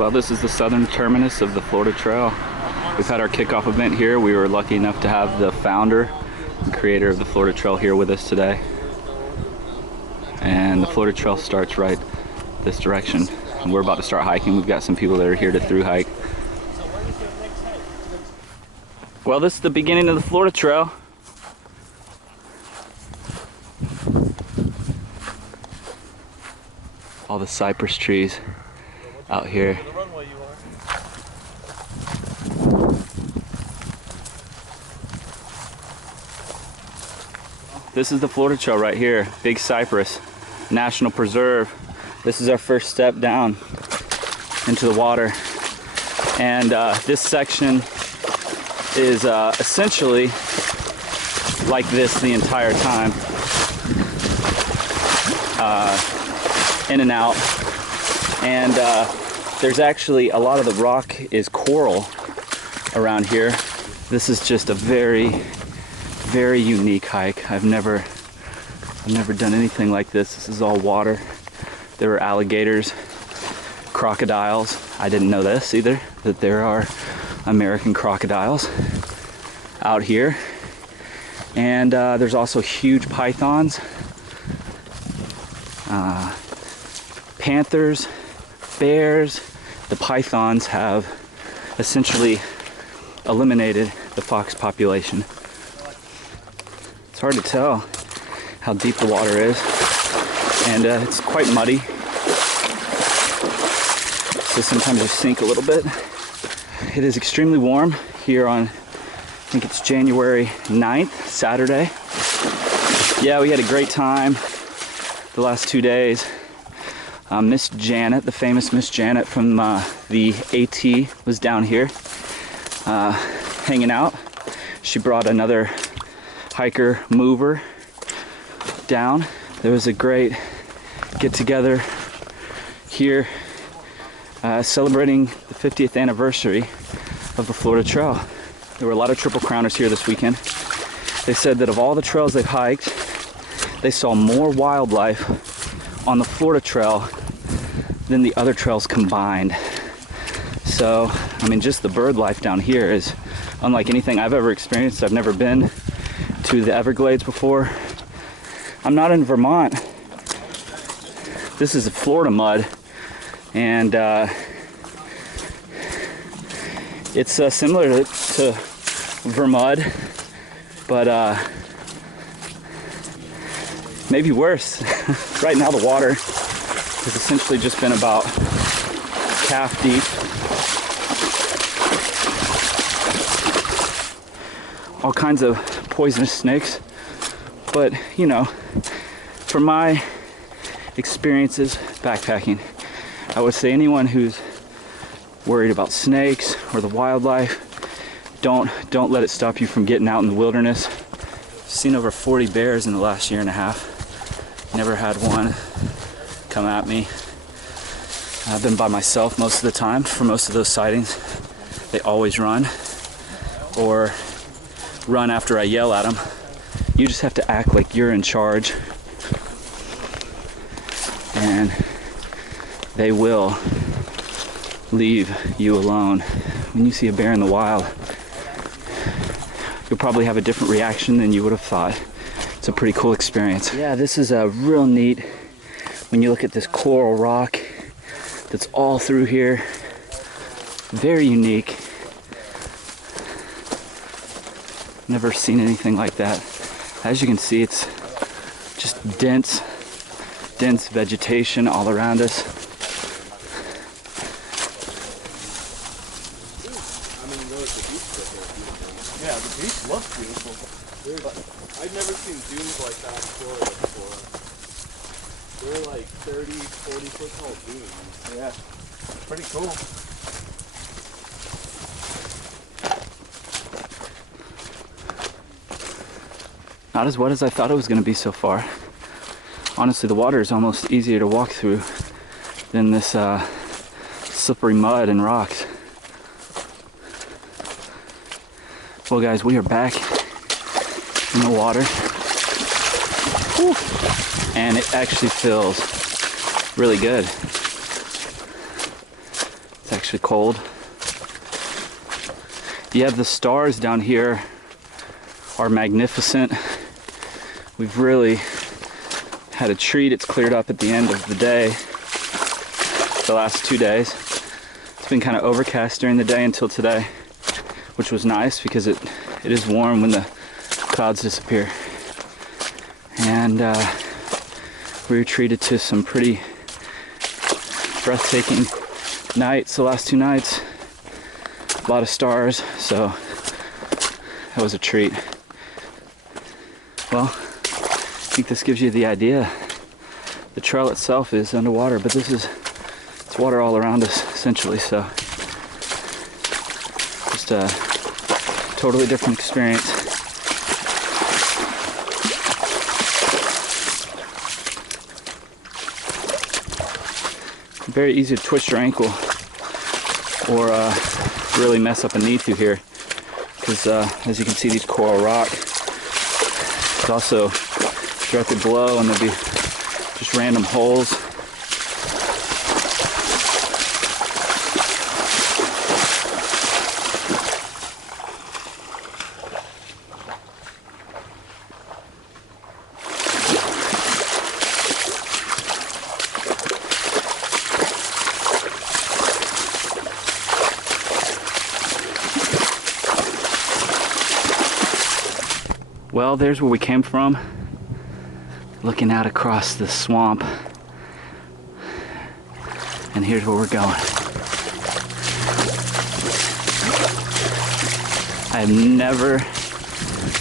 Well, this is the Southern Terminus of the Florida Trail. We've had our kickoff event here. We were lucky enough to have the founder and creator of the Florida Trail here with us today. And the Florida Trail starts right this direction. And we're about to start hiking. We've got some people that are here to through hike. Well, this is the beginning of the Florida Trail. All the cypress trees out here. This is the Florida Trail right here, Big Cypress National Preserve. This is our first step down into the water. And this section is essentially like this the entire time. In and out. And there's actually a lot of the rock is coral around here. This is just a very unique hike. I've never done anything like this. This is all water. There are alligators, crocodiles. I didn't know this either, that there are American crocodiles out here. And there's also huge pythons, panthers, bears. The pythons have essentially eliminated the fox population. It's hard to tell how deep the water is, and it's quite muddy, so sometimes you sink a little bit. It is extremely warm here on, I think it's January 9th, Saturday. Yeah, we had a great time the last 2 days. Miss Janet, the famous Miss Janet from the AT, was down here hanging out. She brought another hiker mover down. There was a great get together here celebrating the 50th anniversary of the Florida Trail. There were a lot of Triple Crowners here this weekend. They said that of all the trails they've hiked, they saw more wildlife on the Florida Trail than the other trails combined. So, I mean, just the bird life down here is unlike anything I've ever experienced. I've never been to the Everglades before. I'm not in Vermont. This is Florida mud, and it's similar to Vermud, but maybe worse. Right now the water has essentially just been about calf deep. All kinds of poisonous snakes, but you know, from my experiences backpacking, I would say anyone who's worried about snakes or the wildlife, don't let it stop you from getting out in the wilderness. I've seen over 40 bears in the last year and a half. Never had one come at me. I've been by myself most of the time for most of those sightings. They always run, or run after I yell at them. You just have to act like you're in charge, and they will leave you alone. When you see a bear in the wild, you'll probably have a different reaction than you would have thought. It's a pretty cool experience. Yeah, this is a real neat, when you look at this coral rock that's all through here. Very unique. Never seen anything like that. As you can see, it's just dense vegetation all around us. Yeah, the beach looks beautiful. But I've never seen dunes like that in Florida before. They're like 30, 40 foot tall dunes. Yeah, pretty cool. Not as wet as I thought it was going to be so far. Honestly, the water is almost easier to walk through than this slippery mud and rocks. Well guys, we are back in the water. Whew. And it actually feels really good. It's actually cold. You have the stars down here are magnificent. We've really had a treat. It's cleared up at the end of the day, the last 2 days. It's been kind of overcast during the day until today, which was nice because it is warm when the clouds disappear. And we were treated to some pretty breathtaking nights the last 2 nights. A lot of stars, so that was a treat. Well, I think this gives you the idea. The trail itself is underwater, but it's water all around us essentially, so just a totally different experience. Very easy to twist your ankle or really mess up a knee through here, because as you can see, these coral rock, it's also directly below, and there'll be just random holes. Well, there's where we came from, looking out across the swamp, and here's where we're going. I have never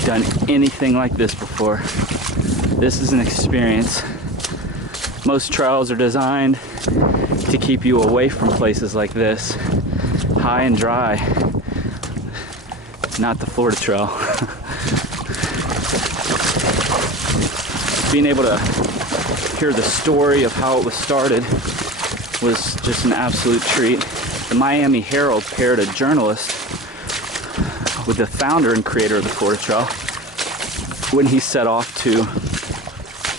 done anything like this before. This is an experience. Most trails are designed to keep you away from places like this, high and dry. Not the Florida Trail. Being able to hear the story of how it was started was just an absolute treat. The Miami Herald paired a journalist with the founder and creator of the Florida Trail when he set off to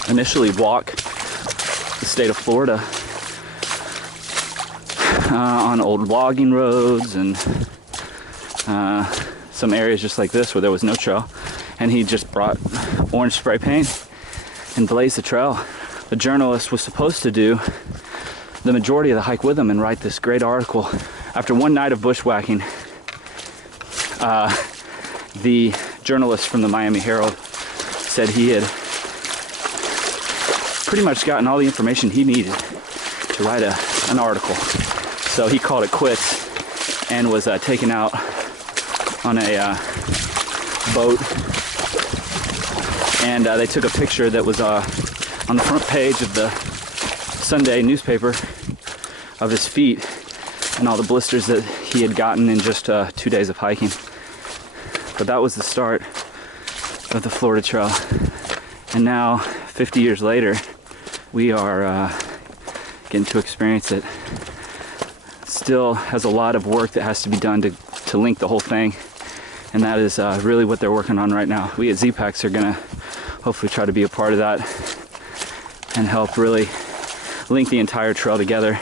initially walk the state of Florida on old logging roads and some areas just like this where there was no trail. And he just brought orange spray paint and blazed the trail. The journalist was supposed to do the majority of the hike with him and write this great article. After one night of bushwhacking, the journalist from the Miami Herald said he had pretty much gotten all the information he needed to write an article. So he called it quits and was taken out on a boat. And they took a picture that was on the front page of the Sunday newspaper of his feet and all the blisters that he had gotten in just 2 days of hiking. But that was the start of the Florida Trail. And now, 50 years later, we are getting to experience it. Still has a lot of work that has to be done to link the whole thing. And that is really what they're working on right now. We at Zpacks are gonna hopefully try to be a part of that and help really link the entire trail together.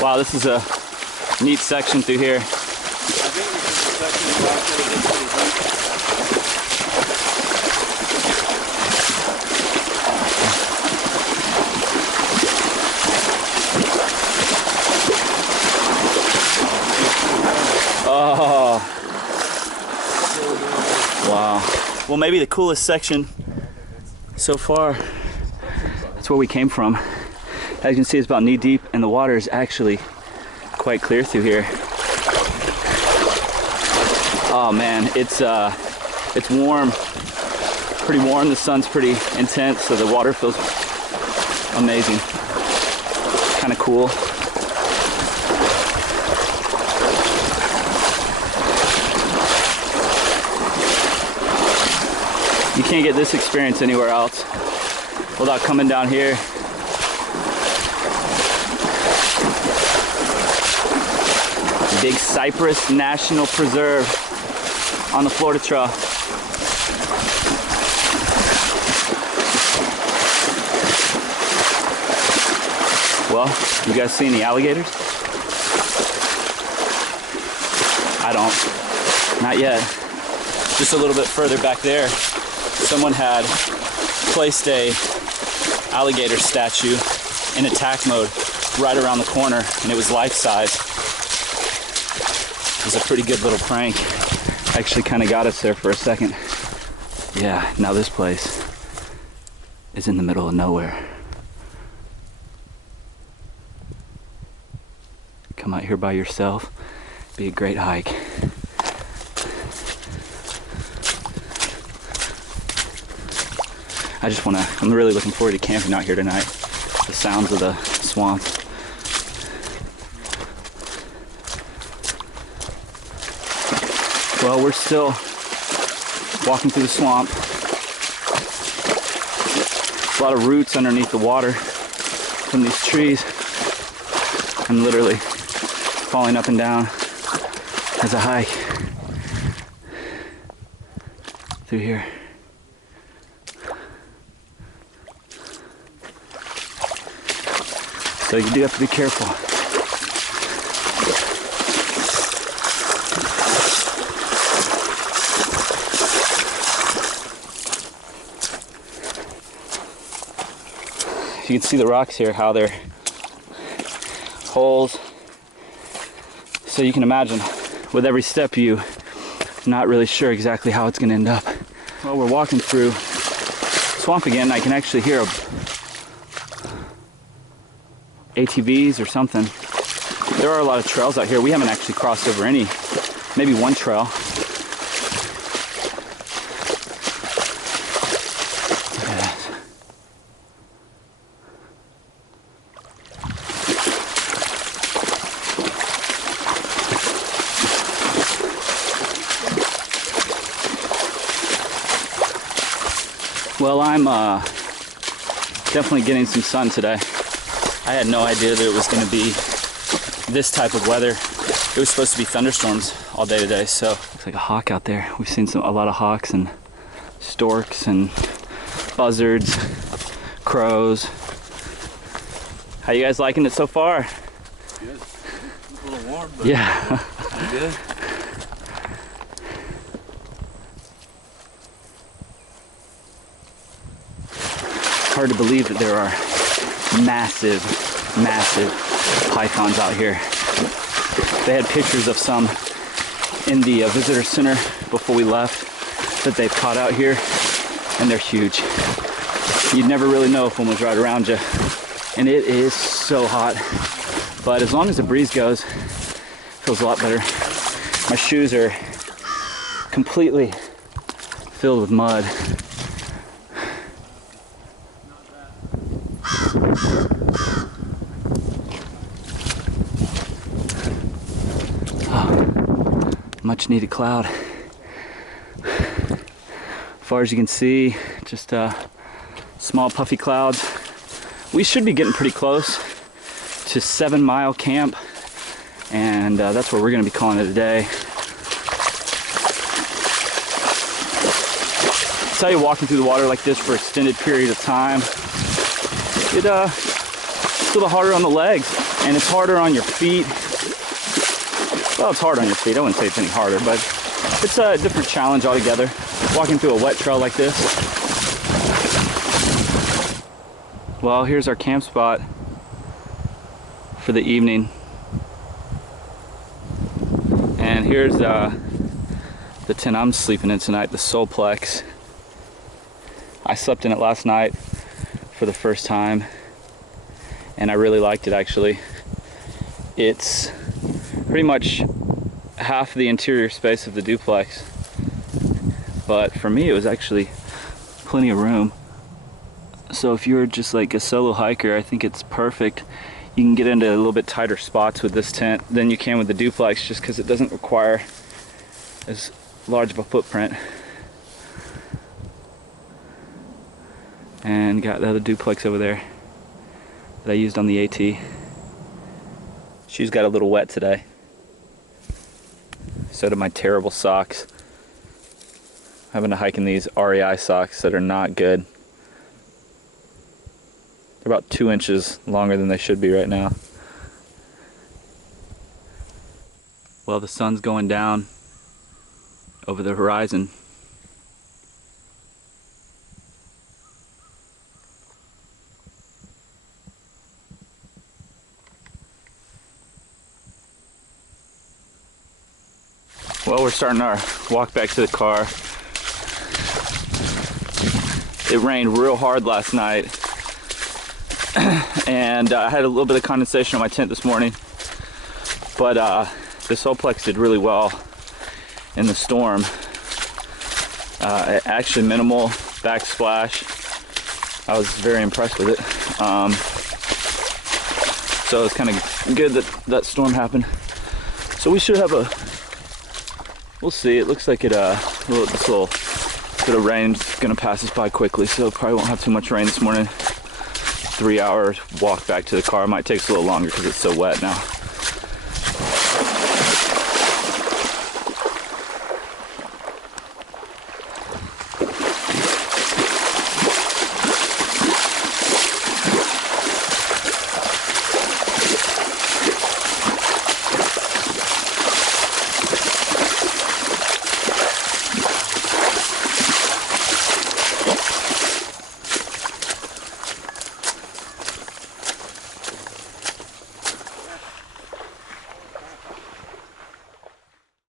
Wow, this is a neat section through here. I think this is the section that gets pretty deep. Oh. Wow. Well, maybe the coolest section so far. That's where we came from. As you can see, it's about knee deep, and the water is actually quite clear through here. Oh man, it's warm, pretty warm. The sun's pretty intense, so the water feels amazing. Kind of cool. You can't get this experience anywhere else without coming down here. Big Cypress National Preserve on the Florida Trail. Well, you guys see any alligators? I don't. Not yet. Just a little bit further back there, someone had placed a alligator statue in attack mode right around the corner, and it was life-size. It was a pretty good little prank. Actually kind of got us there for a second. Yeah, now this place is in the middle of nowhere. Come out here by yourself, be a great hike. I'm really looking forward to camping out here tonight. The sounds of the swamp. Well, we're still walking through the swamp. A lot of roots underneath the water from these trees. I'm literally falling up and down as I hike through here. So you do have to be careful. You can see the rocks here, how they're holes. So you can imagine, with every step you're not really sure exactly how it's going to end up. Well, we're walking through swamp again. I can actually hear ATVs or something. There are a lot of trails out here. We haven't actually crossed over any, maybe one trail. Look at that. Well, I'm definitely getting some sun today. I had no idea that it was going to be this type of weather. It was supposed to be thunderstorms all day today, so looks like a hawk out there. We've seen a lot of hawks and storks and buzzards, crows. How you guys liking it so far? Good. It's a little warm, but yeah. Good. Hard to believe that there are massive pythons out here. They had pictures of some in the visitor center before we left that they've caught out here, and they're huge. You'd never really know if one was right around you. And it is so hot. But as long as the breeze goes, it feels a lot better. My shoes are completely filled with mud. Much needed cloud. As far as you can see, just small puffy clouds. We should be getting pretty close to 7 Mile Camp, and that's where we're going to be calling it a day. I'll tell you, walking through the water like this for an extended period of time, it's a little harder on the legs, and it's harder on your feet. Well, it's hard on your feet. I wouldn't say it's any harder, but it's a different challenge altogether. Walking through a wet trail like this. Well, here's our camp spot for the evening. And here's the tent I'm sleeping in tonight, the Zpacks. I slept in it last night for the first time, and I really liked it actually. It's pretty much half the interior space of the duplex, but for me it was actually plenty of room. So if you're just like a solo hiker, I think it's perfect. You can get into a little bit tighter spots with this tent than you can with the duplex, just because it doesn't require as large of a footprint. And got the other duplex over there that I used on the AT. Shoes got a little wet today. So did my terrible socks. I'm having to hike in these REI socks that are not good. They're about 2 inches longer than they should be right now. Well, the sun's going down over the horizon. Well, we're starting our walk back to the car. It rained real hard last night, and I had a little bit of condensation on my tent this morning, but the Zpacks did really well in the storm. Actually minimal backsplash. I was very impressed with it. So it's kind of good that that storm happened. So we should have we'll see. It looks like this little bit of rain is gonna pass us by quickly, so probably won't have too much rain this morning. 3 hour walk back to the car. Might take us a little longer because it's so wet now.